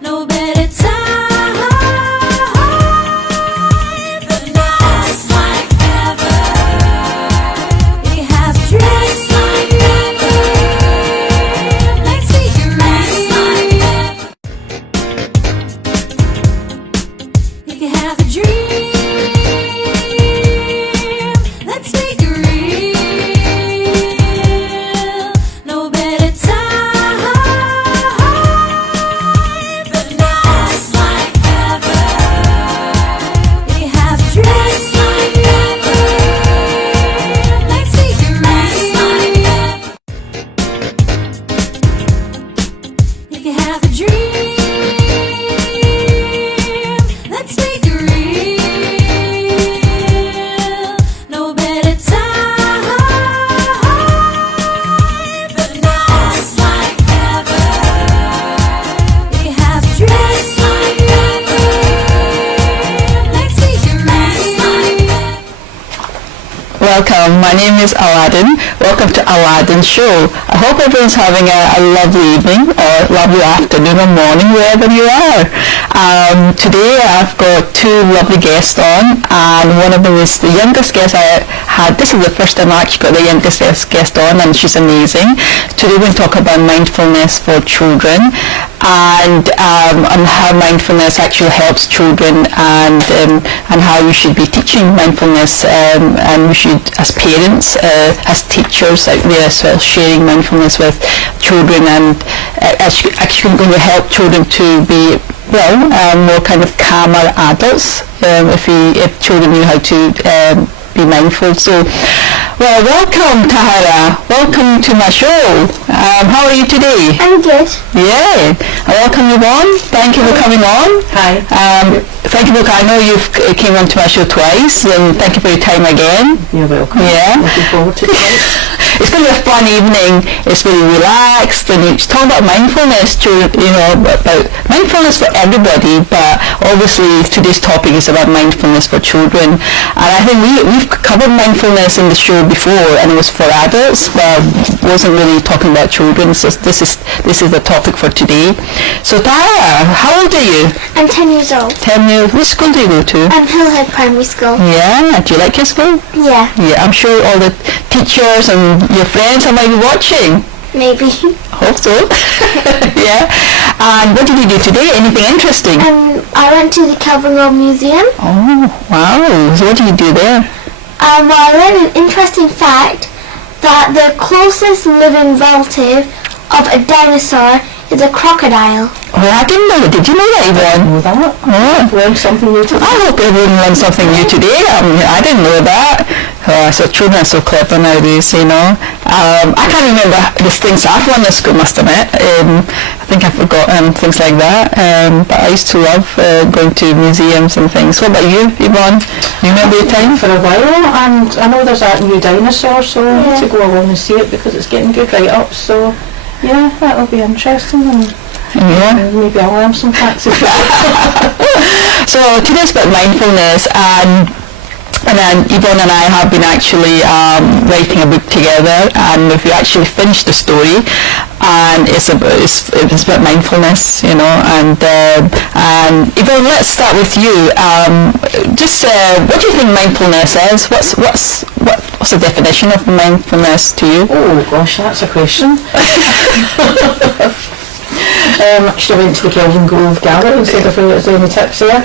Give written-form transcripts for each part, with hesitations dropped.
no better time than now. Just like ever, we can have a dream. Just like ever, let's make it real. We can have a dream. Let's make it real. No better time than now. Just like ever, we can have a dream. Just like ever, let's make it real. We can have a dream. Let's make it real. No better time than now. Just like ever, we can have a dream. Just like ever, let's make it real. Welcome, my name is Aladin. Welcome to Aladin Show. I hope everyone's having a lovely evening or lovely afternoon or morning wherever you are. Today I've got two lovely guests on, and one of them is the youngest guest I had. This is the first time I actually got the youngest guest on, and she's amazing. Today we're going to talk about mindfulness for children, and how mindfulness actually helps children, and how you should be teaching mindfulness, and we should, as parents, as teachers out there as well, sharing mindfulness with children, and actually going to help children to be more kind of calmer adults, if children knew how to be mindful. So, well, welcome Taherah, welcome to my show. How are you today? I'm good. Yeah, and welcome Yvonne, thank you for coming on. Hi. Thank you I know you've came on to my show twice, and thank you for your time again. You're welcome. Yeah. Looking forward to it. It's going to be a fun evening. It's very relaxed, and it's talking about mindfulness, about mindfulness for everybody, but obviously today's topic is about mindfulness for children. And I think we've covered mindfulness in the show before, and it was for adults, but wasn't really talking about children. So this is the topic for today. So Taherah, how old are you? I'm 10 years old. 10 years. Which school do you go to? Hillhead Primary School. Yeah. Do you like your school? Yeah, Yeah, I'm sure all the teachers and your friends might be watching. maybe. Hope so. Yeah. And what did you do today? Anything interesting? I went to the Kelvin Road Museum. Oh, wow. So what did you do there? Well, I learned an interesting fact that the closest living relative of a dinosaur is a crocodile. Oh, I didn't know that. Did you know that, Yvonne? Know that? Oh. Learned something new today. I hope everyone learned something new today. I didn't know that. So children are so clever nowadays, I can't remember the things I've learned at school, must admit. I think I've forgotten things like that. But I used to love going to museums and things. What about you, Yvonne? You remember your time? For a while, and I know there's that new dinosaur, so I need to go along and see it because it's getting good write-ups. So, yeah, that'll be interesting. And Yeah. maybe I'll learn some facts as well. So today's about mindfulness, and then Yvonne and I have been actually writing a book together, and we've actually finished the story, and it's about mindfulness, and Yvonne, let's start with you. What do you think mindfulness is? What's the definition of mindfulness to you? Oh gosh, that's a question. Should I went to the Kelvin Grove Gallery instead of there's any tips there?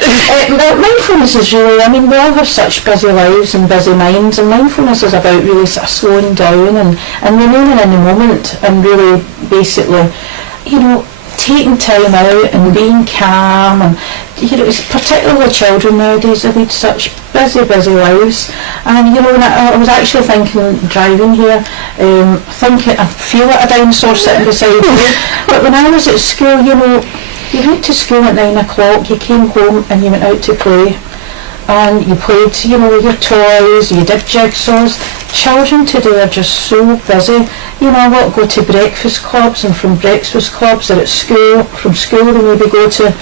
Mindfulness is really, we all have such busy lives and busy minds, and mindfulness is about really sort of slowing down and remaining in the moment, and really basically, taking time out and being calm, and it's particularly children nowadays, they lead such busy lives, and I was actually thinking, driving here, I feel like a dinosaur sitting beside me, but when I was at school, you went to school at 9 o'clock, you came home and you went out to play, and you played, with your toys, you did jigsaws. Children today are just so busy. Go to breakfast clubs, and from breakfast clubs they're at school. From school they maybe go to,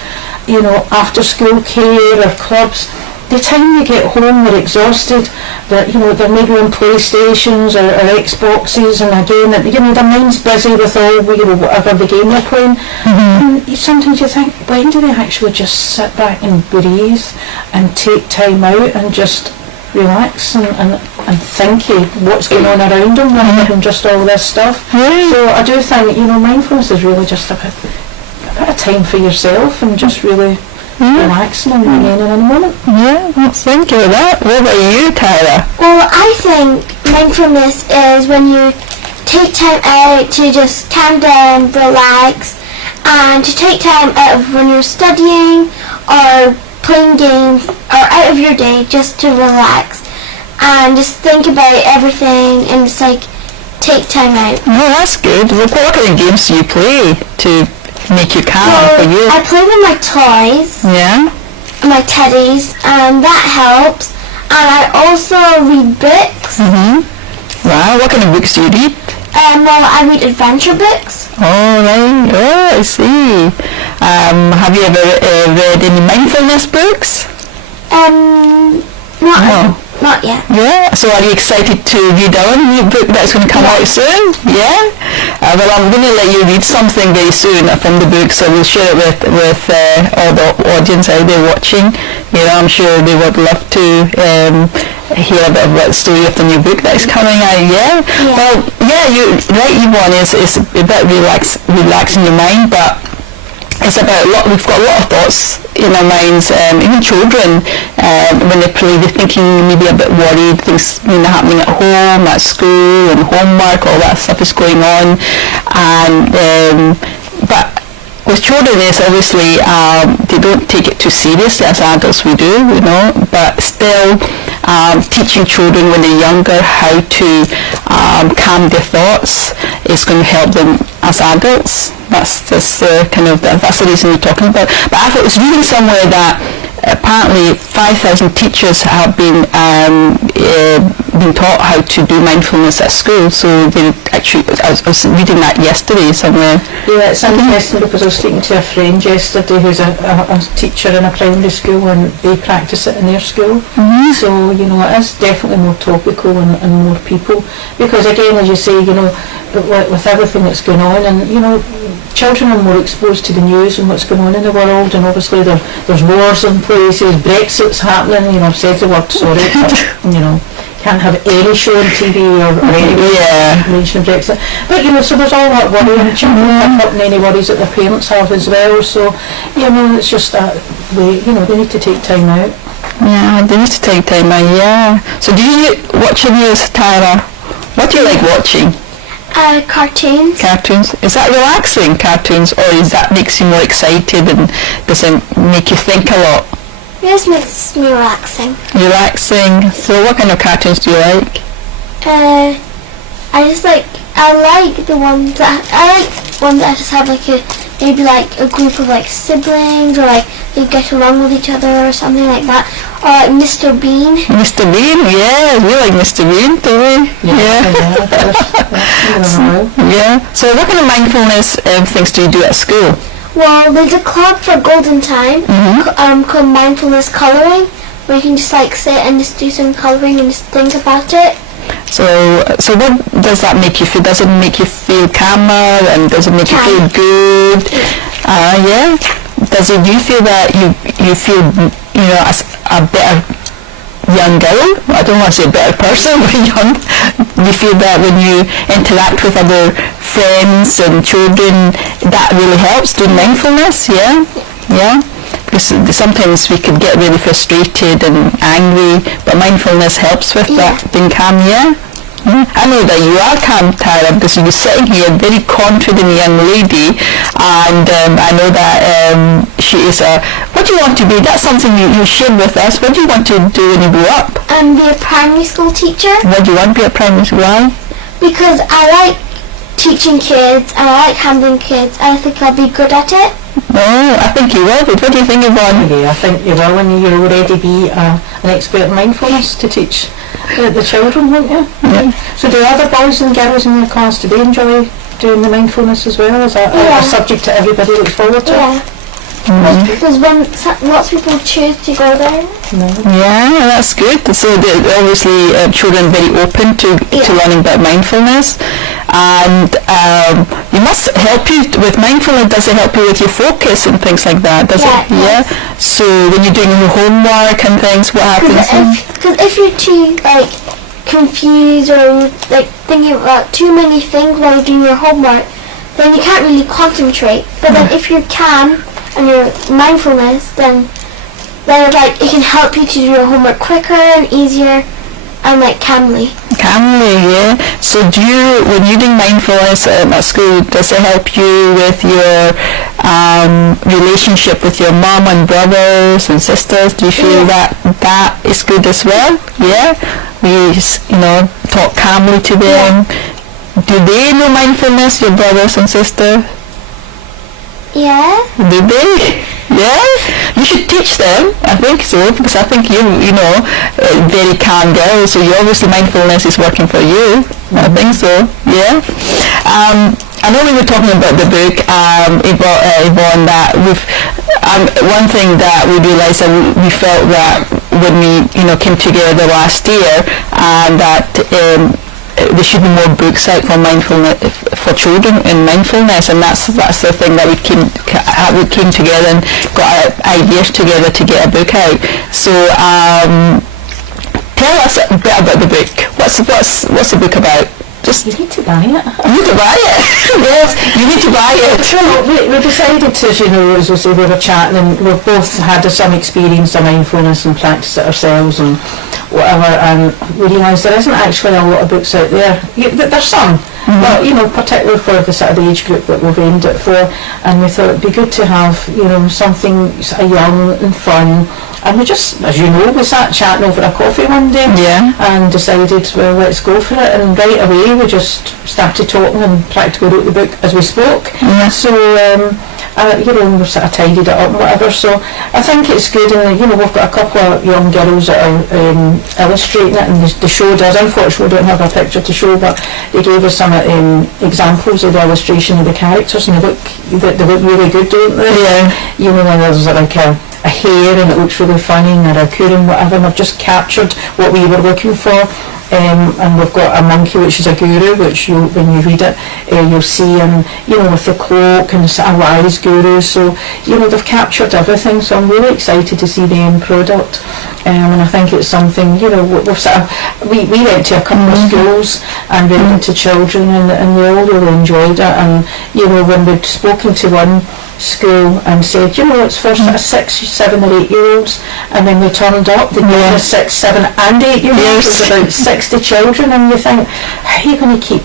after school care or clubs. the time you get home they're exhausted, they're maybe on PlayStations or Xboxes, and again their mind's busy with all whatever the game they're playing. And sometimes you think, when do they actually just sit back and breathe and take time out and just relax and think of what's going on around them rather than just all this stuff. So I do think mindfulness is really just a bit of time for yourself and just really relaxing and remaining in the moment. Yeah, well, thank you for that. What about you, Taherah? Well, I think mindfulness is when you take time out to just calm down, relax, and to take time out of when you're studying or playing games or out of your day just to relax and just think about everything and just take time out. Oh, that's good. Well, what kind of games do you play to make you calm for you? I play with my toys, Yeah? my teddies, and that helps. And I also read books. Wow, what kind of books do you read? Well, I read adventure books. Oh, right. Oh, I see. Have you ever read any mindfulness books? Not yet. Yeah. So are you excited to read our new book that's going to come out soon? Yeah. Well, I'm going to let you read something very soon from the book, so we'll share it with all the audience out there watching. I'm sure they would love to hear a bit about the story of the new book that's coming out. Yeah. Well, yeah, you're right, Yvonne. It's a bit relaxing your mind, but it's about we've got a lot of thoughts in our minds, even children, when they play, they're thinking maybe a bit worried, things happening at home, at school, and homework, all that stuff is going on, and but with children, it's obviously they don't take it too seriously as adults we do, but still teaching children when they're younger how to calm their thoughts is going to help them as adults. That's that's the reason we're talking about. But I thought it was reading somewhere that apparently 5,000 teachers have been taught how to do mindfulness at school. So they actually, I was reading that yesterday somewhere. Yeah, it's interesting because I was speaking to a friend yesterday who's a teacher in a primary school, and they practice it in their school. So it is definitely more topical and more people, because again, as you say, with everything that's going on, and children are more exposed to the news and what's going on in the world, and obviously there's wars in places, Brexit's happening, I've said the word, sorry, but, can't have any show on TV or any mention of Brexit. But, so there's all that worry, and children pick up any worries that their parents have as well, so, it's just that way, they need to take time out. Yeah, they need to take time out, yeah. So do you watch the news, Taherah? What do you like watching? Cartoons. Cartoons. Is that relaxing, cartoons, or is that makes you more excited and does it make you think a lot? It just makes me relaxing. Relaxing. So what kind of cartoons do you like? I like the ones that just have maybe a group of siblings, or they get along with each other or something like that, or Mr. Bean. Mr. Bean, yeah, we like Mr. Bean, don't we? Yeah. So what kind of mindfulness things do you do at school? Well, there's a club for Golden Time called Mindfulness Colouring, where you can just sit and just do some colouring and just think about it. So what does that make you feel? Does it make you feel calmer, and does it make you feel good? Yeah. Do you feel that you feel as a better young girl? I don't want to say a better person, but young. You feel that when you interact with other friends and children, that really helps doing mindfulness? Yeah. Because sometimes we can get really frustrated and angry, but mindfulness helps with that, being calm. I know that you are calm, Taherah, because you're sitting here, a very confident young lady, and I know that she is what do you want to be? That's something you shared with us. What do you want to do when you grow up? Be a primary school teacher. Why do you want to be a primary school? Why? Because I like teaching kids, and I like handling kids, and I think I'll be good at it. Oh, I think you will. What do you think, Yvonne? Yeah, I think you will, and you'll already be an expert in mindfulness to teach the children, won't you? Yeah. So do other boys and girls in your class, do they enjoy doing the mindfulness as well? Is that a subject that everybody looks forward to? Yeah. Because lots of people choose to go there. Yeah, that's good. So obviously children are very open to learning about mindfulness, and you must help you with mindfulness. Does it help you with your focus and things like that? Does it? Yeah. So when you're doing your homework and things, what happens? Because if you're too confused or thinking about too many things while you're doing your homework, then you can't really concentrate. But then if you can and you're mindfulness, then it can help you to do your homework quicker and easier and calmly. Calmly, yeah. So when you're doing mindfulness at school, does it help you with your relationship with your mom and brothers and sisters? Do you feel that is good as well? Yeah. We talk calmly to them. Do they know mindfulness, your brothers and sisters? Yeah. Do they? Yeah? You should teach them, I think so, because I think you very calm girl, so you obviously mindfulness is working for you. I think so, yeah. I know we were talking about the book, Yvonne, that one thing that we realised that we felt that when we came together last year, and that there should be more books out for mindfulness for children in mindfulness, and that's the thing that we came together and got ideas together to get a book out. So tell us a bit about the book. What's the book about? You need to buy it. You need to buy it. Yes, you need to buy it. Well, we decided to, as we say, we were chatting, and we've both had some experience of mindfulness and practice it ourselves and whatever, and we realised there isn't actually a lot of books out there. There's some, but particularly for the sort of age group that we've aimed it for, and we thought it'd be good to have something sort of young and fun. And we just, as you know, we sat chatting over a coffee one day and decided, well, let's go for it. And right away we just started talking and practically wrote the book as we spoke. Yeah. So, we sort of tidied it up and whatever. So I think it's good. And, we've got a couple of young girls that are illustrating it, and they showed us. Unfortunately, we don't have a picture to show, but they gave us some examples of the illustration of the characters, and they look really good, don't they? Yeah. When there's a hare and it looks really funny, and a raccoon and whatever, and I've just captured what we were looking for. And we've got a monkey which is a guru, which when you read it you'll see, and with the cloak and the sort of wise guru, so they've captured everything, so I'm really excited to see the end product. And I think it's something, we went to a couple of schools and read it to children, and they all really enjoyed it. And when we'd spoken to one school and said, it's for sort of 6, 7 or 8 year olds, and then we turned up, the 6, 7 and 8 year olds, it was about 60 children, and you think, how are you going to keep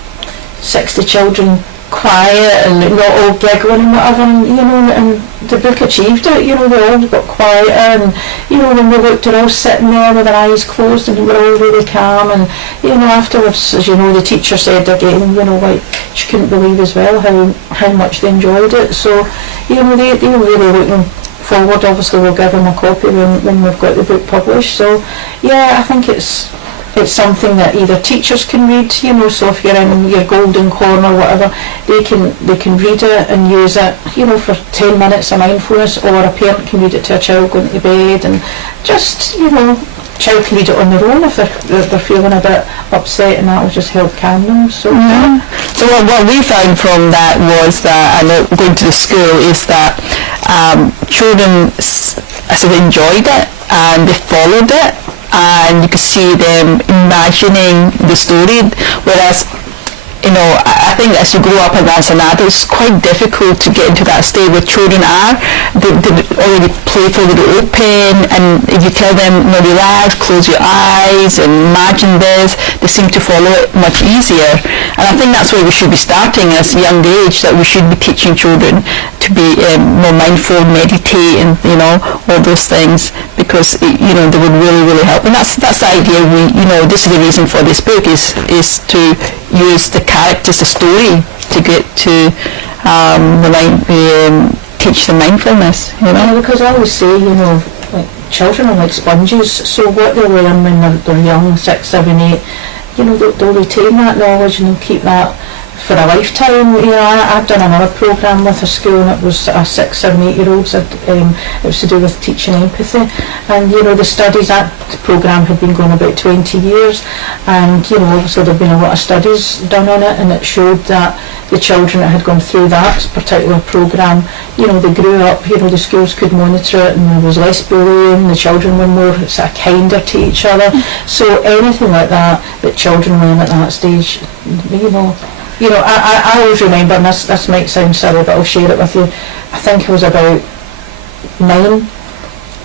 60 children quiet and not all giggling and whatever, and the book achieved it. They all got quieter, and when we looked, they're all sitting there with their eyes closed, and they were all really calm. And afterwards, as the teacher said again, she couldn't believe as well how much they enjoyed it. So they were really looking forward. Obviously we'll give them a copy when we've got the book published. So I think it's something that either teachers can read, so if you're in your golden corner or whatever, they can read it and use it, for 10 minutes of mindfulness, or a parent can read it to a child going to bed, and just, child can read it on their own if they're feeling a bit upset, and that will just help calm them. So So what we found from that was that, I know going to the school, is that children enjoyed it and they followed it, and you could see them imagining the story, whereas I think as you grow up and as an adult, it's quite difficult to get into that state where children are. They're already playful, they're open, and if you tell them, relax, close your eyes and imagine this, they seem to follow it much easier. And I think that's where we should be starting as a young age, that we should be teaching children to be more mindful, meditate, and all those things, because they would really, really help. And that's the idea. This is the reason for this book, is to use the characters, the story, to get to teach them mindfulness. Because I always say, children are like sponges, so what they learn when they're young, 6, 7, 8, they'll retain that knowledge, and they'll keep that for a lifetime. I've done another programme with a school, and it was 6, 7, 8-year-olds. It was to do with teaching empathy, and the studies, that programme had been going about 20 years, and obviously there had been a lot of studies done on it, and it showed that the children that had gone through that particular programme, they grew up, the schools could monitor it, and there was less bullying, the children were more sort of kinder to each other. So anything like that children learn at that stage, I always remember, and this might sound silly, but I'll share it with you. I think I was about 9,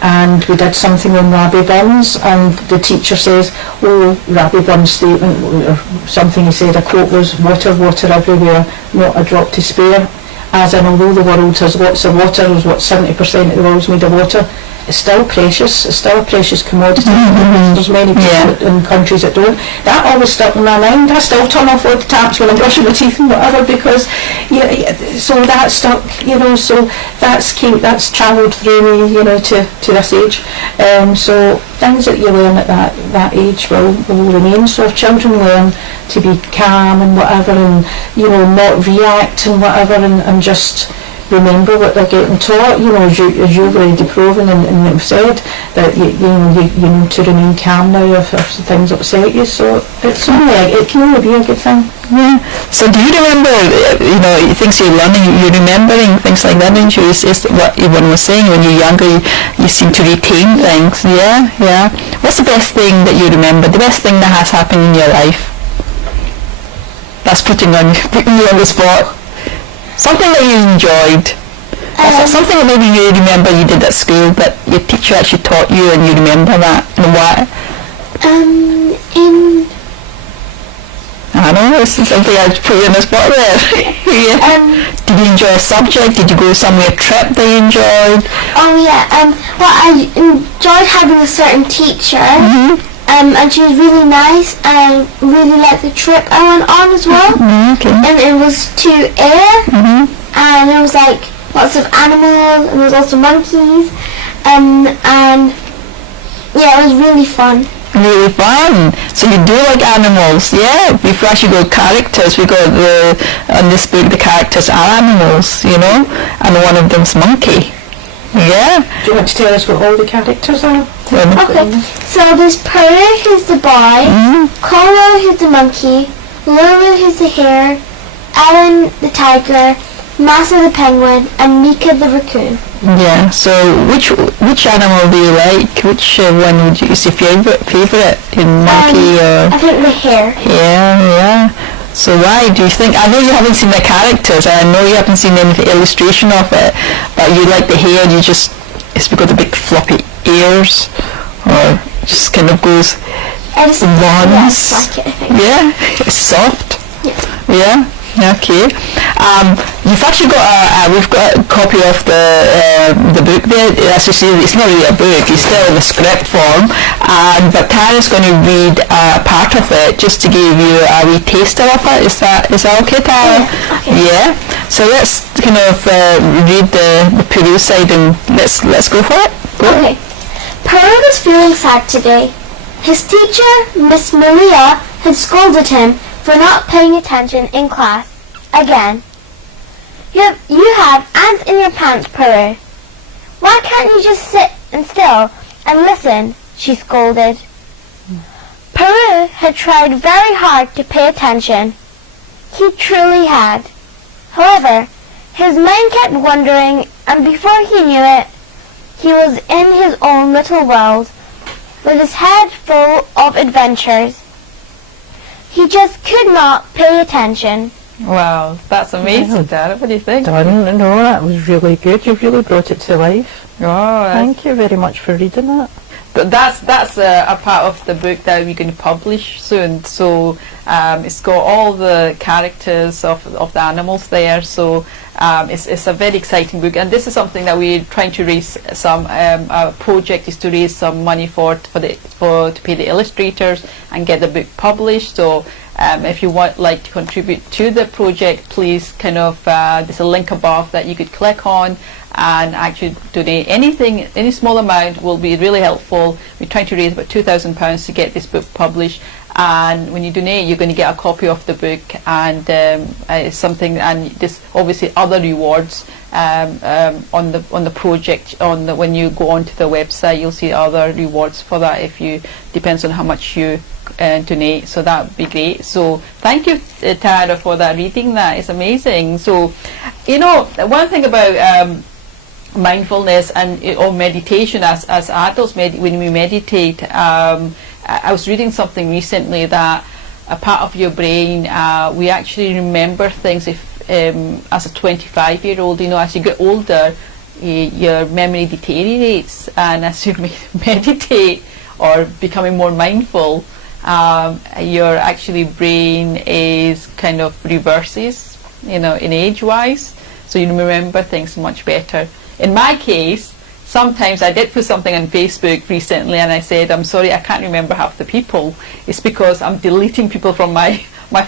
and we did something on Rabbie Burns, and the teacher says, Rabbie Burns' statement, or something he said, a quote was, water, water everywhere, not a drop to spare. As in, although the world has lots of water, there's 70% of the world's made of water, it's still precious, it's still a precious commodity. There's many people in countries that don't. That always stuck in my mind. I still turn off all the taps when I'm brushing my teeth and whatever, because so that stuck, so that's travelled through me, to this age. So things that you learn at that age will remain. So if children learn to be calm and whatever, and not react and whatever, and just remember what they're getting taught, as you've already proven and have said, that you need to remain calm now if things upset you. So it can only be a good thing. Yeah. So do you remember, things you're learning, you're remembering things like that, don't you? Is what Yvonne was saying, when you're younger, you seem to retain things. Yeah. What's the best thing that you remember, the best thing that has happened in your life? That's putting you on the spot. Something that you enjoyed. Something that maybe you remember you did at school that your teacher actually taught you, and you remember that, and why? I don't know, this is something I put you on the spot there. Did you enjoy a subject? Did you go somewhere, a trip that you enjoyed? Well, I enjoyed having a certain teacher. And she was really nice, and I really liked the trip I went on as well. Okay. And it was to air, and there was like lots of animals, and there was also monkeys, and yeah, it was really fun. Really fun. So you do like animals, yeah. Before actually go characters, we got on this book the characters are animals, and one of them's monkey. Yeah. Do you want to tell us what all the characters are? Okay, so there's Peru, who's the boy, Kolo, who's the monkey, Lulu, who's the hare, Ellen, the tiger, Massa, the penguin, and Mika, the raccoon. Yeah, so which animal do you like? Which one would you is your favourite in monkey or? I think the hare. Yeah. So why do you think, I know you haven't seen the characters, and I know you haven't seen any illustration of it, but you like the hair, it's because of the big floppy ears, or just kind of goes once. Like it, I think. Yeah, it's soft. Yeah. Okay. You've actually got we've got a copy of the book there. As you see, it's not really a book, it's still in the script form, but Taherah's going to read part of it just to give you a wee taster of it. Is that okay, Taherah? Yeah. So let's kind of read the Peru side, and let's go for it. Okay. Peru was feeling sad today. His teacher, Miss Maria, had scolded him for not paying attention in class again. You have ants in your pants, Peru. Why can't you just sit still and listen? She scolded. Peru had tried very hard to pay attention. He truly had. However, his mind kept wandering, and before he knew it, he was in his own little world, with his head full of adventures. He just could not pay attention. Wow, that's amazing, Taherah. What do you think? No, that was really good. You've really brought it to life. Oh, Thank you very much for reading that. But that's a part of the book that we're going to publish soon. So it's got all the characters of the animals there. So it's a very exciting book, and this is something that we're trying to raise some. Our project is to raise some money to pay the illustrators and get the book published. So if you like to contribute to the project, please there's a link above that you could click on and actually donate anything. Any small amount will be really helpful. We're trying to raise about £2,000 to get this book published, and when you donate, you're going to get a copy of the book, and it's something, and there's obviously other rewards on the project. When you go onto the website, you'll see other rewards for that. Depends on how much you donate, so that would be great. So thank you, Taherah, for that, reading that. It's amazing. So one thing about mindfulness and or meditation as adults, when we meditate, I was reading something recently that a part of your brain, we actually remember things as a 25-year-old. As you get older, your memory deteriorates, and as you meditate or becoming more mindful, your actually brain is kind of reverses, in age-wise, so you remember things much better. In my case, sometimes I did put something on Facebook recently, and I said, I'm sorry, I can't remember half the people. It's because I'm deleting people from my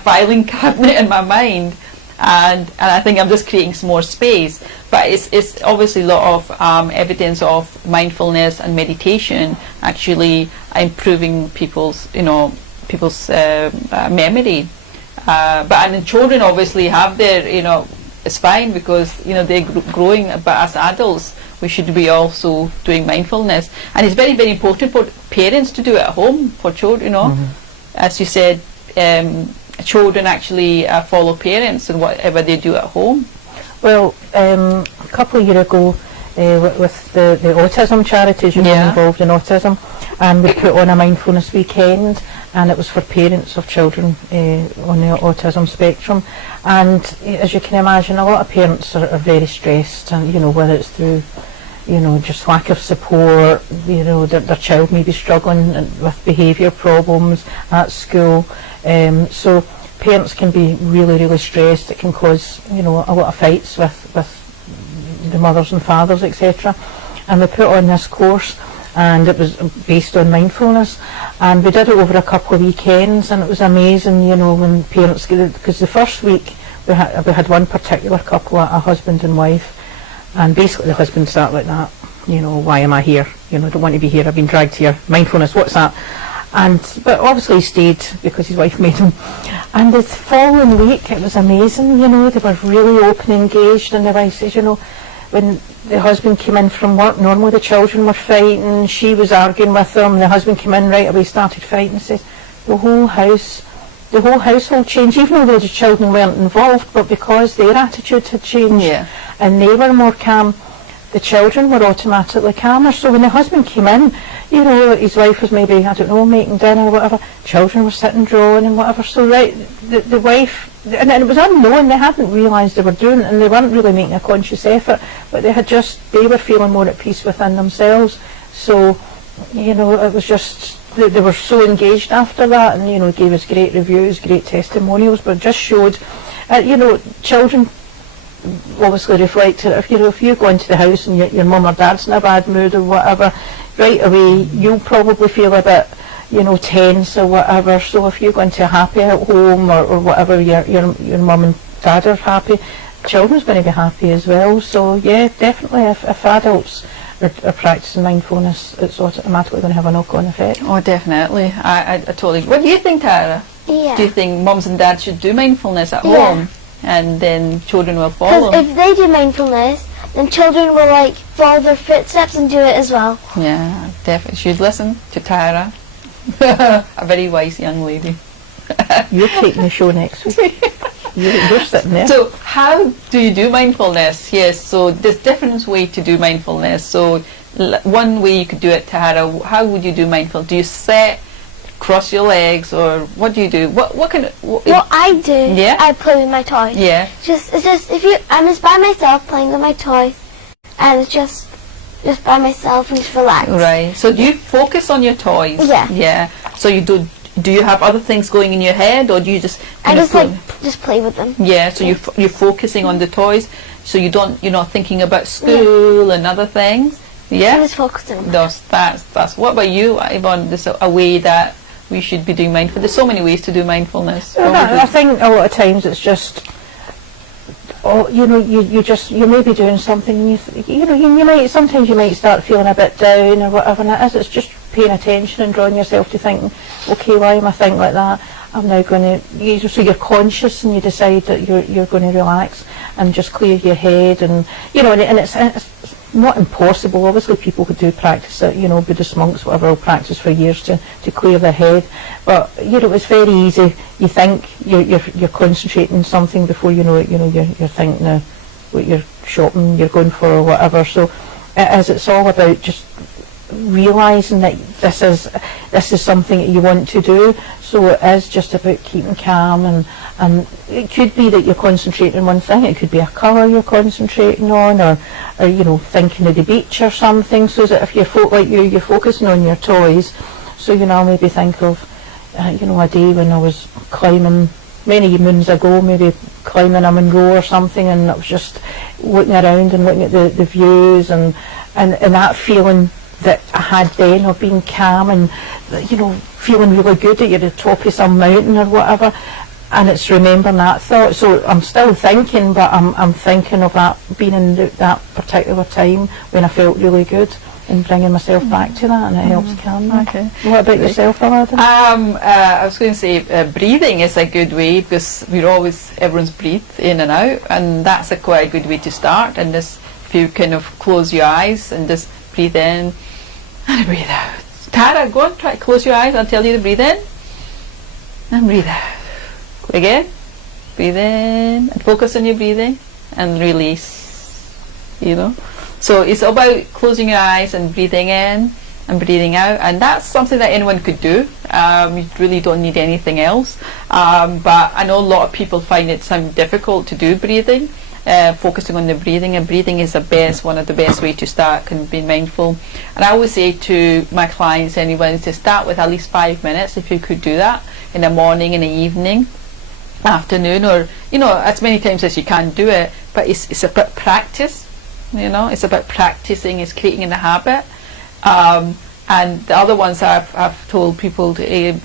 filing cabinet in my mind, and I think I'm just creating some more space. But it's obviously a lot of evidence of mindfulness and meditation actually improving people's memory. And children obviously have their, it's fine because they're growing, but as adults we should be also doing mindfulness, and it's very, very important for parents to do it at home for children. As you said, children actually follow parents in whatever they do at home. Well, a couple of years ago, with the autism charities, involved in autism, and we put on a mindfulness weekend, and it was for parents of children on the autism spectrum. And as you can imagine, a lot of parents are very stressed, and whether it's through just lack of support, their child may be struggling with behaviour problems at school, so parents can be really, really stressed. It can cause a lot of fights with the mothers and fathers, etc. And we put on this course, and it was based on mindfulness, and we did it over a couple of weekends, and it was amazing, when parents, because the first week we had one particular couple, a husband and wife, and basically the husband started like that, why am I here, don't want to be here, I've been dragged here, mindfulness, what's that? But obviously he stayed because his wife made him. And the following week it was amazing, they were really open and engaged, and the wife says, when the husband came in from work, normally the children were fighting, she was arguing with them, the husband came in right away, started fighting, and says the whole household changed, even though the children weren't involved, but because their attitude had changed, and they were more calm, the children were automatically calmer. So when the husband came in, his wife was maybe, making dinner or whatever, children were sitting drawing and whatever, so the wife, and it was unknown, they hadn't realised they were doing it, and they weren't really making a conscious effort, but they were feeling more at peace within themselves. So it was just, they were so engaged after that, and gave us great reviews, great testimonials, but just showed children obviously reflect it. If you go into the house and your mum or dad's in a bad mood or whatever, right away you'll probably feel a bit tense or whatever. So if you go into happy at home or whatever, your mum and dad are happy, children's going to be happy as well. So yeah, definitely if adults are practicing mindfulness, it's automatically going to have a knock-on effect. Oh, definitely. I totally. What do you think, Taherah? Yeah. Do you think mums and dads should do mindfulness at home, and then children will follow? Because if they do mindfulness, then children will follow their footsteps and do it as well. Yeah, definitely. Should listen to Taherah, a very wise young lady. You're taking the show next week. You're sitting there. So how do you do mindfulness? Yes, so there's different ways to do mindfulness. So one way you could do it, Taherah, how would you do mindfulness? Do you sit, cross your legs, or what do you do? What kind of... What I do, I play with my toys. Yeah. It's just I'm just by myself playing with my toys, and it's just by myself and just relax. Right. So do you focus on your toys? Yeah. Yeah. So you do you have other things going in your head, or do you just just play with them? Yeah, so you're focusing on the toys, so you're not thinking about school and other things. Yeah, I'm just focusing on that's what about you, Yvonne? There's a way that we should be doing mindfulness. There's so many ways to do mindfulness. I think a lot of times it's just or you know, you may be doing something, and you might sometimes you might start feeling a bit down or whatever, and it's just paying attention and drawing yourself to thinking, okay, why am I thinking like that? I'm now going to, so you're conscious and you decide that you're going to relax and just clear your head, and and it's not impossible. Obviously, people who do practice it, Buddhist monks, whatever, will practice for years to clear their head. But it's very easy. You think you're concentrating on something before you know it. You're thinking of what you're shopping, you're going for, or whatever. So it's all about just realising that this is something that you want to do. So it is just about keeping calm, and it could be that you're concentrating on one thing. It could be a colour you're concentrating on, or thinking of the beach or something. So that if you're focusing on your toys. So maybe think of a day when I was climbing many moons ago, maybe climbing a Monroe or something, and I was just looking around and looking at the views and that feeling that I had then of being calm and feeling really good that you're at the top of some mountain or whatever, and it's remembering that thought. So I'm still thinking, but I'm thinking of that being in that particular time when I felt really good, and bringing myself back to that, and it helps calm me. Okay. What about yourself, Aladin? I was going to say breathing is a good way, because everyone's breathe in and out, and that's quite a good way to start. And this, if you kind of close your eyes and just breathe in and breathe out. Taherah, go on, try close your eyes. I'll tell you to breathe in and breathe out. Again, breathe in and focus on your breathing and release. So it's about closing your eyes and breathing in and breathing out, and that's something that anyone could do. You really don't need anything else. But I know a lot of people find it difficult to do breathing. Focusing on the breathing, and breathing is one of the best way to start, can be mindful. And I always say to my clients, anyone, to start with at least 5 minutes, if you could do that in the morning, in the evening, afternoon, or as many times as you can do it. But it's about practice. It's about practicing, it's creating the habit. And the other ones I've told people,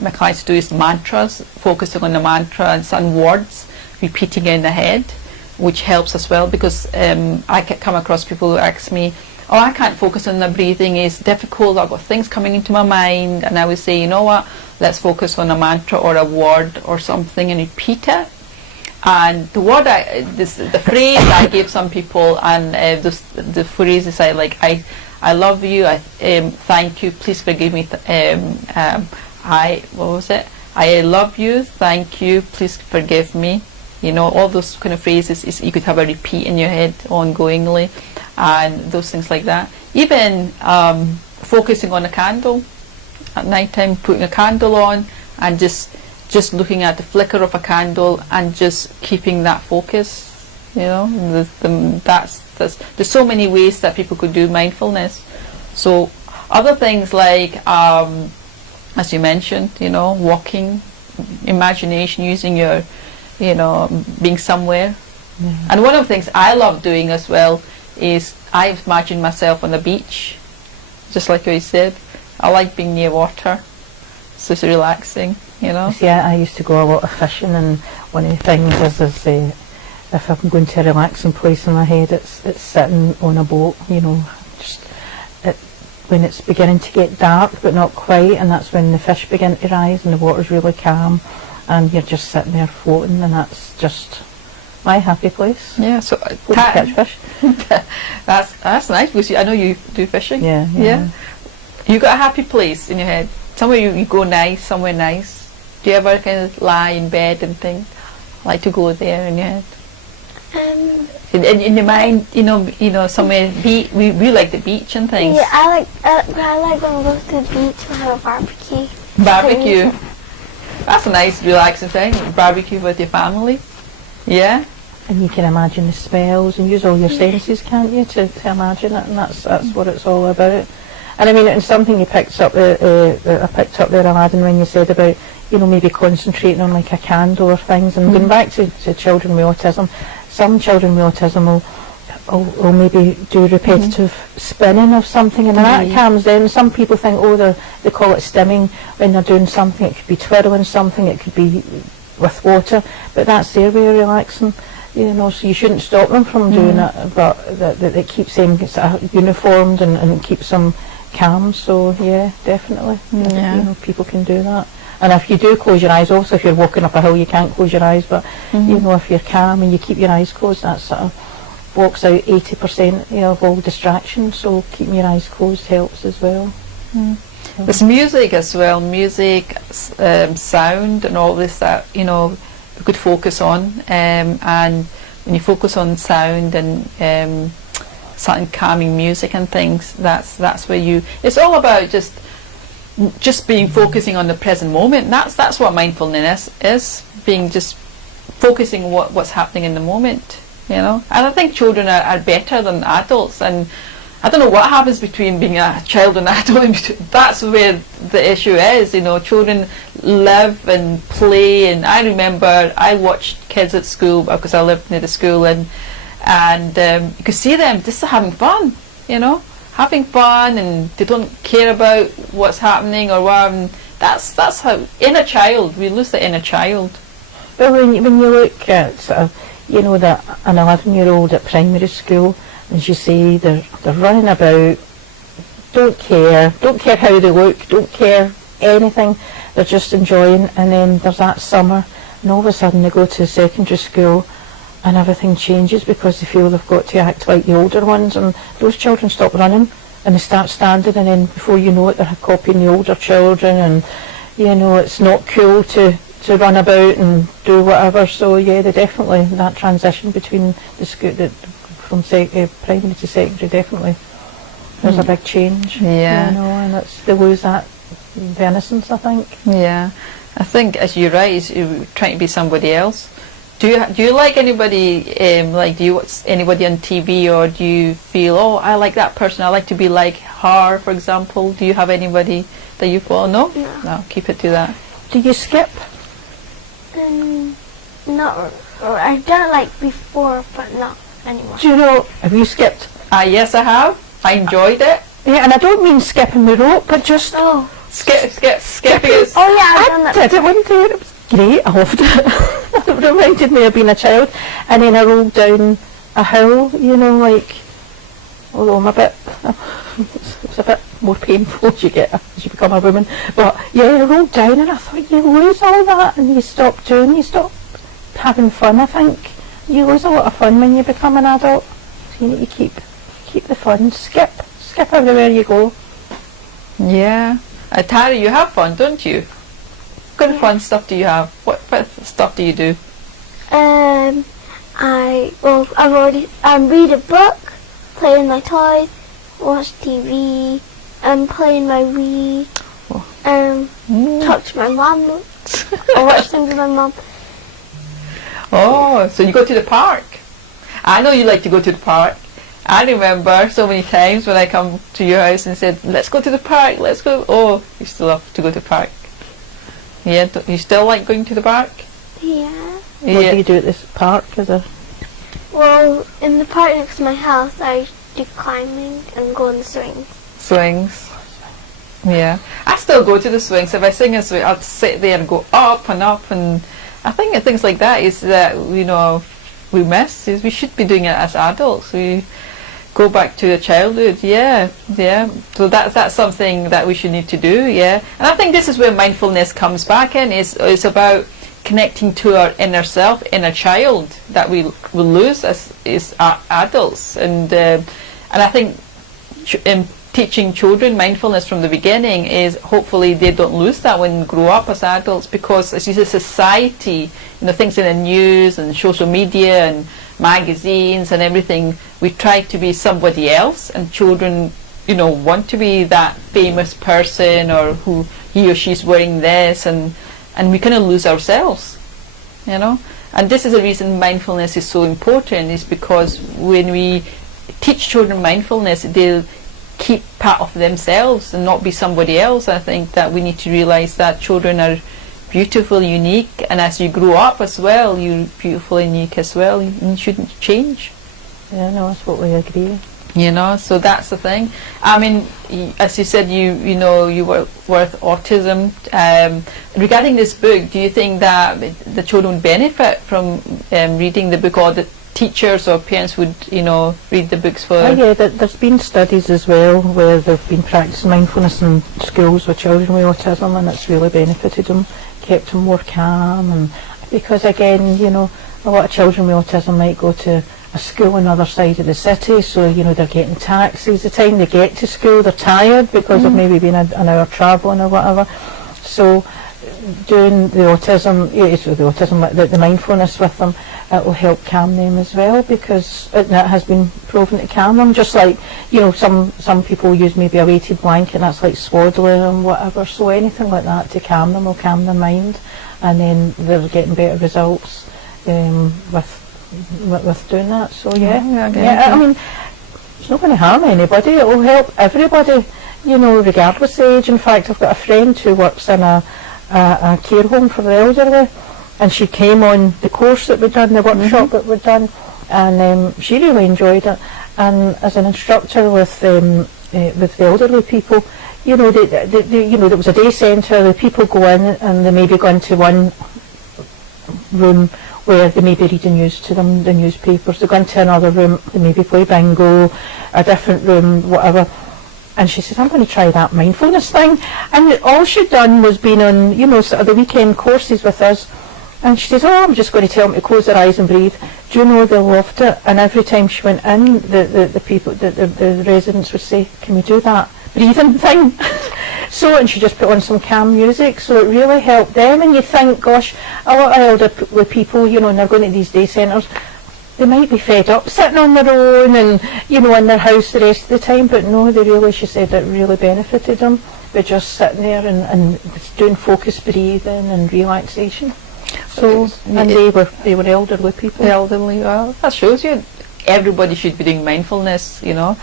my clients to do, is mantras, focusing on the mantra and some words, repeating in the head, which helps as well, because I come across people who ask me, I can't focus on the breathing, it's difficult, I've got things coming into my mind, and I would say, let's focus on a mantra or a word or something and repeat it. And the word the phrase I gave some people, and the phrases I like, I love you, thank you, please forgive me, what was it? I love you, thank you, please forgive me. All those kind of phrases, you could have a repeat in your head ongoingly, and those things like that. Even focusing on a candle at night time, putting a candle on and just looking at the flicker of a candle and just keeping that focus. There's so many ways that people could do mindfulness. So other things like, as you mentioned, walking, imagination, using your being somewhere. Yeah. And one of the things I love doing as well is I imagine myself on the beach, just like you said. I like being near water, so it's relaxing, Yeah, I used to go a lot of fishing, and one of the things is if I'm going to a relaxing place in my head, it's sitting on a boat, when it's beginning to get dark but not quite, and that's when the fish begin to rise and the water's really calm, and you're just sitting there floating, and that's just my happy place. Yeah, so catch fish. that's nice, because I know you do fishing. Yeah. You got a happy place in your head, somewhere you go nice, somewhere nice. Do you ever kind of lie in bed and think, I like to go there in your head? In your mind, somewhere. We like the beach and things. Yeah, I like when we go to the beach and have a barbecue. Barbecue. That's a nice relaxing thing. Barbecue with your family. Yeah. And you can imagine the smells and use all your senses, can't you, to imagine it, and that's what it's all about. And I mean, it's something you picked up there, Aladin, when you said about, maybe concentrating on like a candle or things, and going back to children with autism. Some children with autism will maybe do repetitive spinning of something, and that calms them. Some people think, they call it stimming when they're doing something. It could be twirling something, it could be with water, but that's their way of relaxing. You know, so you shouldn't stop them from doing it, but that keeps them sort of uniformed and keeps them calm. So yeah, definitely. Yeah. You know, people can do that. And if you do close your eyes, also if you're walking up a hill, you can't close your eyes. But you know, if you're calm and you keep your eyes closed, that sort of blocks out 80%, you know, of all distractions. So keeping your eyes closed helps as well. There's music as well, music, sound and all this that, you know, we could focus on, and when you focus on sound and certain calming music and things, that's where you, it's all about just being focusing on the present moment. That's what mindfulness is, being just focusing what's happening in the moment, you know. And I think children are better than adults, and I don't know what happens between being a child and adult. That's where the issue is, you know. Children live and play, and I remember I watched kids at school because I lived near the school, and you could see them just having fun, you know, having fun, and they don't care about what's happening or what. That's how inner child, we lose the inner child. Well, when you look at sort of, you know, that an 11-year-old at primary school, as you say, they're running about, don't care how they look, don't care anything, they're just enjoying. And then there's that summer, and all of a sudden they go to secondary school and everything changes because they feel they've got to act like the older ones, and those children stop running and they start standing, and then before you know it they're copying the older children, and you know, it's not cool to run about and do whatever. So yeah, they definitely, that transition between the school, from primary to secondary, definitely there's a big change. Yeah. You know, and they lose that the innocence, I think. Yeah, I think, as you're right, you're trying to be somebody else. Do you like anybody? Do you watch anybody on TV, or do you feel, oh, I like that person, I like to be like her, for example? Do you have anybody that you follow? No, no, keep it to that. Do you skip? Not, I've done it like before, but not anymore. Do you know? Have you skipped? Yes, I have. I enjoyed it. Yeah, and I don't mean skipping the rope, but just Skipping is. Oh yeah, I've done that. I did it one day, and it was great. I loved it. It reminded me of being a child. And then I rolled down a hill, you know, like, although I'm a bit, it's a bit more painful as you become a woman. But yeah, I rolled down and I thought, you lose all that and you stop having fun. I think you lose a lot of fun when you become an adult. So you need to keep the fun. Skip everywhere you go. Yeah. Taherah, you have fun, don't you? What kind of fun stuff do you have? What stuff do you do? I read a book, play with my toys, watch TV, play in my Wii, talk to my mom, or watch things with my mom. Oh, so you go to the park. I know you like to go to the park. I remember so many times when I come to your house and said, let's go to the park, let's go. Oh, you still love to go to the park. Yeah, you still like going to the park? Yeah. What do you do at this park? Well, in the park next to my house, I do climbing and go on the swings. Swings. Yeah. I still go to the swings. If I sing a swing, I'll sit there and go up, and I think things like that is that, you know, we miss. Is we should be doing it as adults. We go back to the childhood. Yeah. So that's something that we should need to do. Yeah. And I think this is where mindfulness comes back in. It's about connecting to our inner self, inner child that we will lose as adults. And I think teaching children mindfulness from the beginning is hopefully they don't lose that when they grow up as adults, because as you say, society, you know, things in the news and social media and magazines and everything, we try to be somebody else, and children, you know, want to be that famous person, or who he or she's wearing this, and we kind of lose ourselves, you know. And this is the reason mindfulness is so important, is because when we teach children mindfulness, they'll keep part of themselves and not be somebody else. I think that we need to realize that children are beautiful, unique, and as you grow up as well, you're beautiful and unique as well. You shouldn't change. Yeah, no, I totally agree. You know, so that's the thing. I mean, as you said, you know, you work with autism. Regarding this book, do you think that the children would benefit from reading the book, or the teachers or parents would, you know, read the books for? Oh yeah, there's been studies as well where they've been practicing mindfulness in schools with children with autism, and it's really benefited them, kept them more calm. And because again, you know, a lot of children with autism might go to a school on the other side of the city, so you know they're getting taxis. The time they get to school, they're tired because they've maybe been an hour travelling or whatever. So doing the autism, the mindfulness with them, it will help calm them as well, because it has been proven to calm them. Just like, you know, some people use maybe a weighted blanket, and that's like swaddling and whatever. So anything like that to calm them will calm their mind, and then they're getting better results with doing that. So I mean, it's not going to harm anybody. It will help everybody, you know, regardless of age. In fact, I've got a friend who works in a care home for the elderly, and she came on the course that we'd done, the workshop that we'd done, and she really enjoyed it. And as an instructor with the elderly people, you know, you know, there was a day centre. The people go in and they maybe go into one room where they may be reading news to them, the newspapers. They go into another room, they maybe play bingo, a different room, whatever. And she says, I'm going to try that mindfulness thing. And all she'd done was been on, you know, sort of the weekend courses with us. And she says, oh, I'm just going to tell them to close their eyes and breathe. Do you know, they loved it. And every time she went in, the people, the residents would say, can we do that breathing thing? So, and she just put on some calm music, so it really helped them. And you think, gosh, a lot of elderly people, you know, and they're going to these day centres, they might be fed up sitting on their own and, you know, in their house the rest of the time, but no, they really, she said, it really benefited them by just sitting there and doing focused breathing and relaxation. So, and they were elderly people. The elderly, well, that shows you everybody should be doing mindfulness, you know.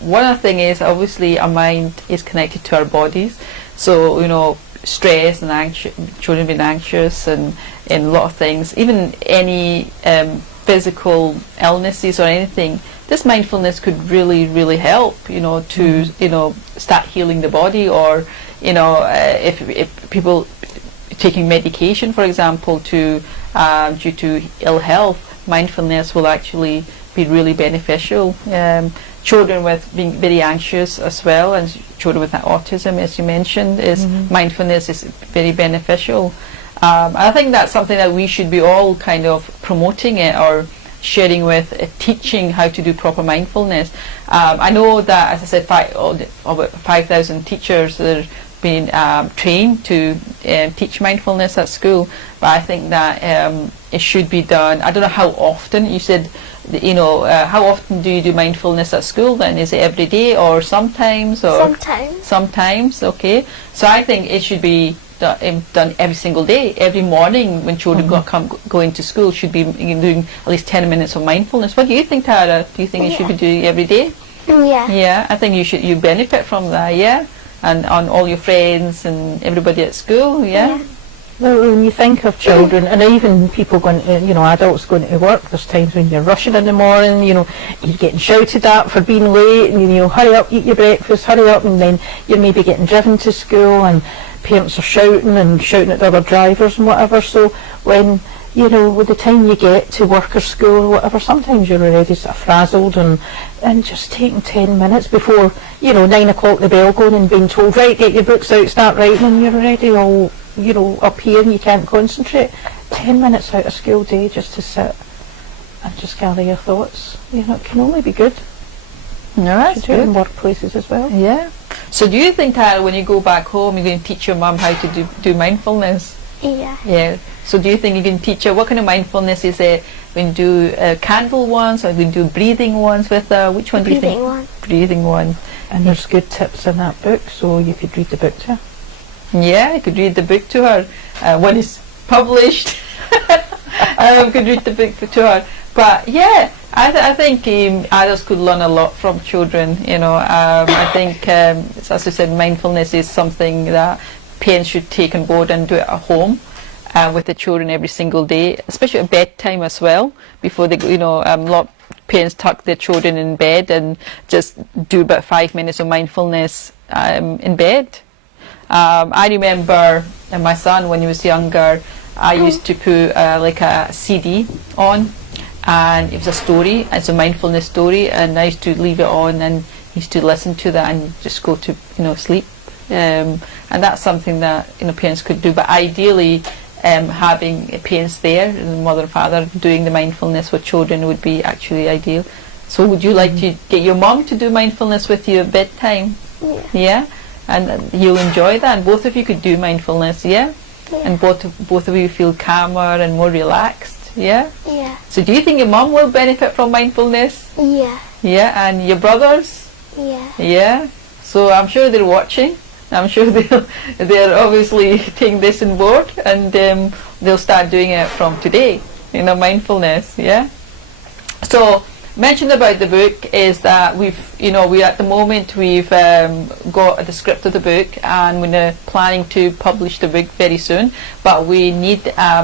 One of the things is, obviously, our mind is connected to our bodies. So, you know, stress and children being anxious and a lot of things, even any physical illnesses or anything, this mindfulness could really, really help, you know, to, you know, start healing the body. Or, you know, if people taking medication, for example, due to ill health, mindfulness will actually be really beneficial. Children with being very anxious as well, and children with autism, as you mentioned, is mindfulness is very beneficial. I think that's something that we should be all kind of promoting it or sharing with, teaching how to do proper mindfulness. I know that, as I said, over 5,000 teachers are being trained to teach mindfulness at school, but I think that it should be done. I don't know how often. You said, you know, how often do you do mindfulness at school then? Is it every day or sometimes? Or Sometimes. Sometimes, okay. So I think it should be done every single day. Every morning when children go into school should be doing at least 10 minutes of mindfulness. What do you think, Taherah? Do you think you should be doing every day? Yeah. Yeah, I think you benefit from that, yeah? And on all your friends and everybody at school, yeah? Well, when you think of children, and even people going to, you know, adults going to work, there's times when you're rushing in the morning, you know, you're getting shouted at for being late, and, you know, hurry up, eat your breakfast, hurry up, and then you're maybe getting driven to school, and parents are shouting at the other drivers and whatever. So when, you know, with the time you get to work or school or whatever, sometimes you're already sort of frazzled, and just taking 10 minutes before, you know, 9 o'clock the bell going and being told, right, get your books out, start writing, and you're already all, you know, up here and you can't concentrate. 10 minutes out of school day just to sit and just gather your thoughts, you know, it can only be good. No, that's do it in good. workplaces as well. Yeah. So do you think, Taherah, when you go back home, you're going to teach your mum how to do mindfulness? Yeah. Yeah. So do you think you can teach her, what kind of mindfulness is it? We can do candle ones, or we can do breathing ones with her? Which one do you think? Breathing one. Breathing one. And there's good tips in that book, so you could read the book to her. Yeah, I could read the book to her when it's published. I could read the book to her. But yeah, I think adults could learn a lot from children. You know, I think, as I said, mindfulness is something that parents should take on board and do it at home with the children every single day, especially at bedtime as well. Before they, you know, a lot parents tuck their children in bed and just do about 5 minutes of mindfulness in bed. I remember my son, when he was younger, I used to put like a CD on, and it was a story. It's a mindfulness story, and I used to leave it on, and he used to listen to that and just go to sleep. And that's something that parents could do. But ideally, having parents there, mother and father, doing the mindfulness with children would be actually ideal. So would you like to get your mom to do mindfulness with you at bedtime? Yeah? And you'll enjoy that, and both of you could do mindfulness, yeah? And both of you feel calmer and more relaxed, yeah? Yeah. So do you think your mom will benefit from mindfulness? Yeah. Yeah, and your brothers? Yeah. Yeah? So I'm sure they're watching. I'm sure they're obviously taking this on board, and they'll start doing it from today, mindfulness, yeah? So, mentioned about the book is that we at the moment we've got the script of the book, and we're planning to publish the book very soon, but we need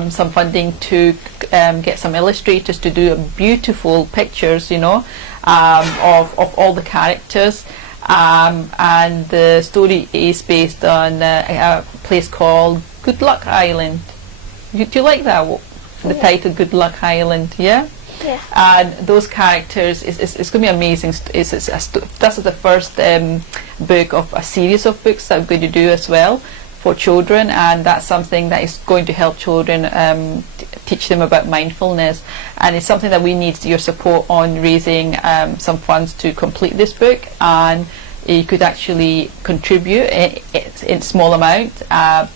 some funding to get some illustrators to do beautiful pictures, of all the characters. And the story is based on a place called Good Luck Island. Do you like that? The title, Good Luck Island, yeah? Yeah. And those characters, it's going to be amazing. This is the first book of a series of books that I'm going to do as well for children, and that's something that is going to help children teach them about mindfulness, and it's something that we need your support on raising some funds to complete this book. And you could actually contribute in small amount.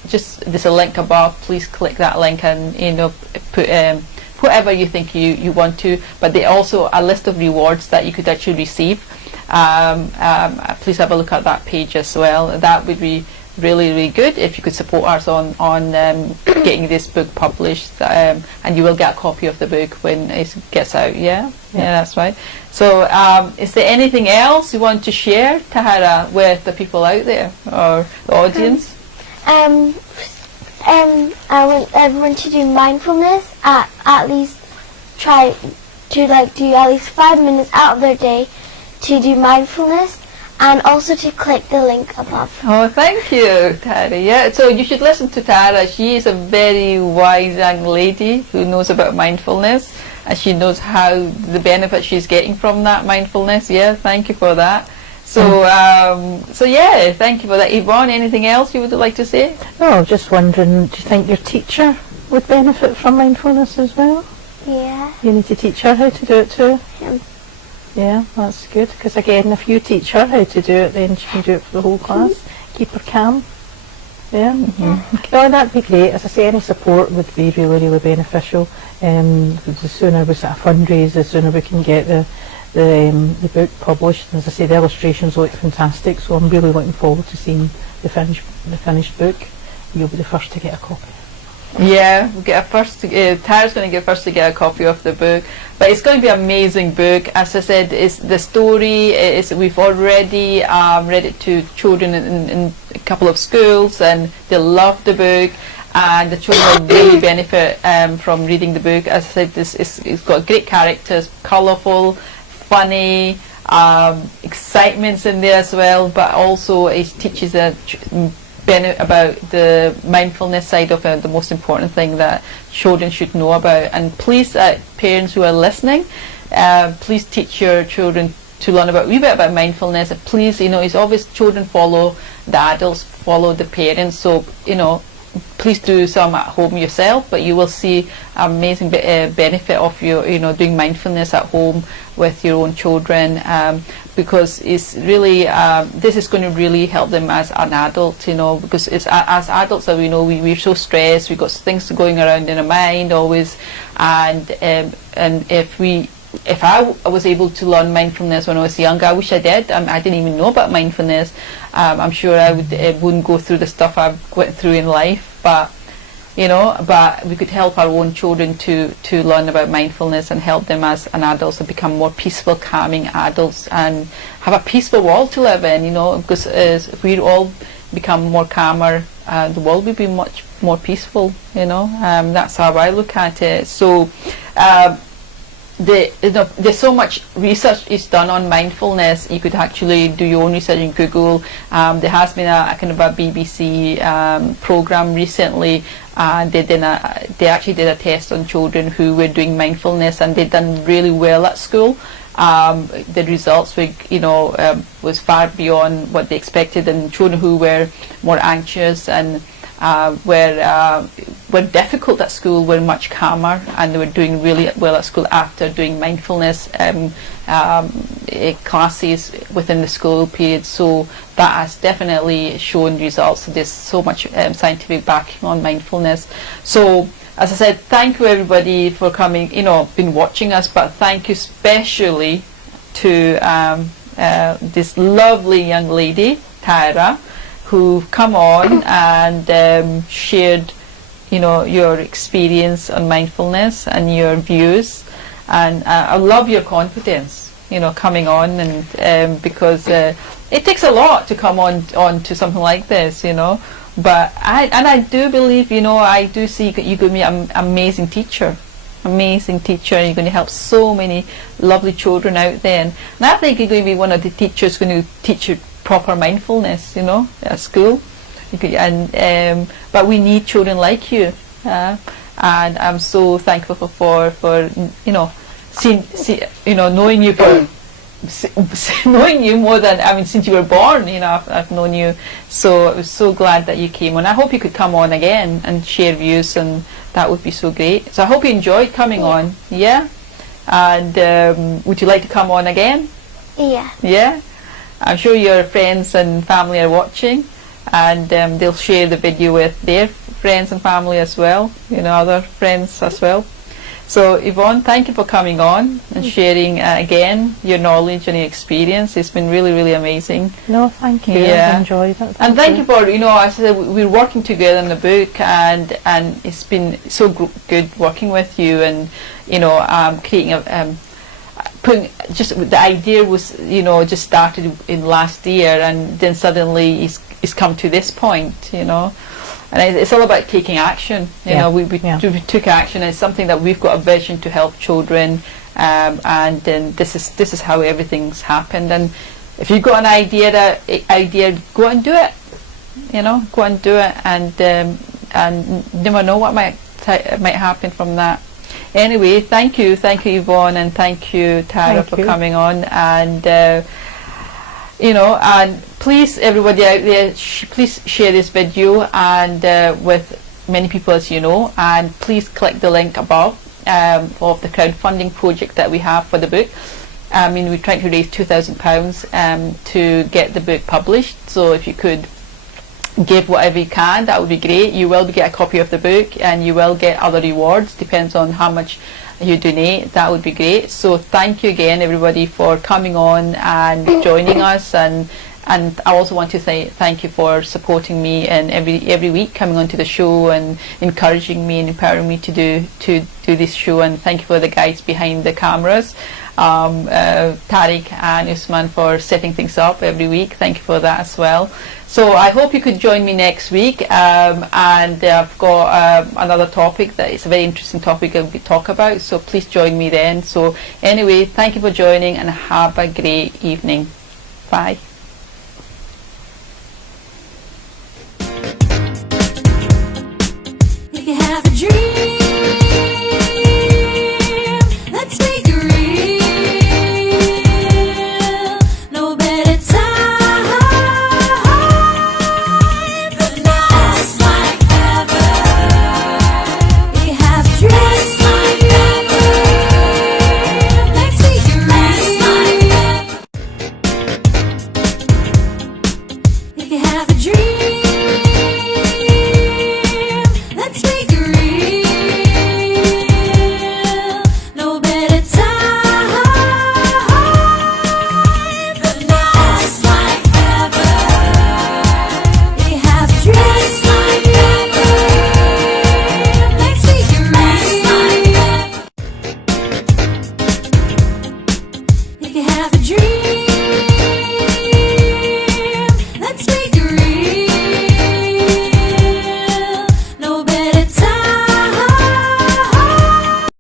Just there's a link above. Please click that link and put whatever you think you want to. But there also a list of rewards that you could actually receive. Please have a look at that page as well. That would be really, really good if you could support us on getting this book published, and you will get a copy of the book when it gets out. Yeah, that's right. So is there anything else you want to share, Taherah, with the people out there or the audience? I want everyone to do mindfulness, at least try to do at least 5 minutes out of their day to do mindfulness, and also to click the link above. Oh, thank you, Taherah. Yeah, so you should listen to Taherah. She is a very wise young lady who knows about mindfulness, and she knows how the benefit she's getting from that mindfulness. Yeah, thank you for that. So, yeah, thank you for that. Yvonne, anything else you would like to say? Oh, just wondering, do you think your teacher would benefit from mindfulness as well? Yeah. You need to teach her how to do it too? Yeah. Yeah, that's good, because again, if you teach her how to do it, then she can do it for the whole class. Keep her calm. Yeah. No, that'd be great. As I say, any support would be really, really beneficial. The sooner we set a fundraise, the sooner we can get the book published. And as I say, the illustrations look fantastic, so I'm really looking forward to seeing the finished book. You'll be the first to get a copy. Yeah, we'll get Taherah's going to get first to get a copy of the book, but it's going to be an amazing book. As I said, it's the story. We've already read it to children in a couple of schools, and they love the book, and the children will really benefit from reading the book. As I said, it's got great characters, colourful, funny, excitement's in there as well, but also it teaches about the mindfulness side of it, the most important thing that children should know about. And please, parents who are listening, please teach your children to learn a wee bit about mindfulness. Please, it's obvious children follow the adults, follow the parents, so please do some at home yourself, but you will see amazing benefit of your doing mindfulness at home with your own children, because it's really this is going to really help them as an adult, because it's as adults that we're so stressed, we've got things going around in our mind always, and if I was able to learn mindfulness when I was younger, I wish I did. I didn't even know about mindfulness. I'm sure I wouldn't go through the stuff I've went through in life, but we could help our own children to learn about mindfulness and help them as an adults to become more peaceful, calming adults and have a peaceful world to live in, because if we all become more calmer, the world will be much more peaceful, that's how I look at it. So there's so much research is done on mindfulness. You could actually do your own research in Google. There has been a kind of a BBC program recently, and they actually did a test on children who were doing mindfulness, and they'd done really well at school. The results were, was far beyond what they expected, and children who were more anxious and were difficult at school were much calmer, and they were doing really well at school after doing mindfulness classes within the school period. So that has definitely shown results. There's so much scientific backing on mindfulness. So as I said, thank you everybody for coming, been watching us, but thank you especially to this lovely young lady, Taherah, who've come on and shared, your experience on mindfulness and your views. And I love your confidence, coming on, and because it takes a lot to come on to something like this, But I do believe, I do see you're going to be an amazing teacher. Amazing teacher, and you're going to help so many lovely children out there. And I think you're going to be one of the teachers going to teach you proper mindfulness, at school. But we need children like you, and I'm so thankful for knowing you for knowing you more than since you were born. I've known you, so I was so glad that you came on. I hope you could come on again and share views, and that would be so great. So I hope you enjoyed coming on. Yeah, and would you like to come on again? Yeah. I'm sure your friends and family are watching, and they'll share the video with their friends and family as well, other friends as well. So Yvonne, thank you for coming on and sharing again your knowledge and your experience. It's been really, really amazing. No, thank you. Yeah. I've enjoyed it. And thank you for, I said we're working together in the book, and it's been so good working with you, and creating a putting just the idea was just started in last year, and then suddenly it's come to this point, and it's all about taking action. We took action, and it's something that we've got a vision to help children, and then this is how everything's happened. And if you've got an idea, go and do it. Go and do it, and never know what might happen from that. Anyway, thank you Yvonne, and thank you Taherah for coming on, and and please everybody out there, please share this video and with many people as and please click the link above of the crowdfunding project that we have for the book. We're trying to raise £2,000 to get the book published, so if you could give whatever you can, that would be great. You will get a copy of the book, and you will get other rewards, depends on how much you donate. That would be great. So thank you again everybody for coming on and joining us, and I also want to say thank you for supporting me and every week coming onto the show and encouraging me and empowering me to do this show. And thank you for the guys behind the cameras, Tariq and Usman, for setting things up every week. Thank you for that as well. So I hope you could join me next week, and I've got another topic that is a very interesting topic I'll talk about, so please join me then. So anyway, thank you for joining, and have a great evening. Bye. If you have a dream, let's make it real. No better time than now. Just like ever. If you have a dream, let's make it real. If you have a dream.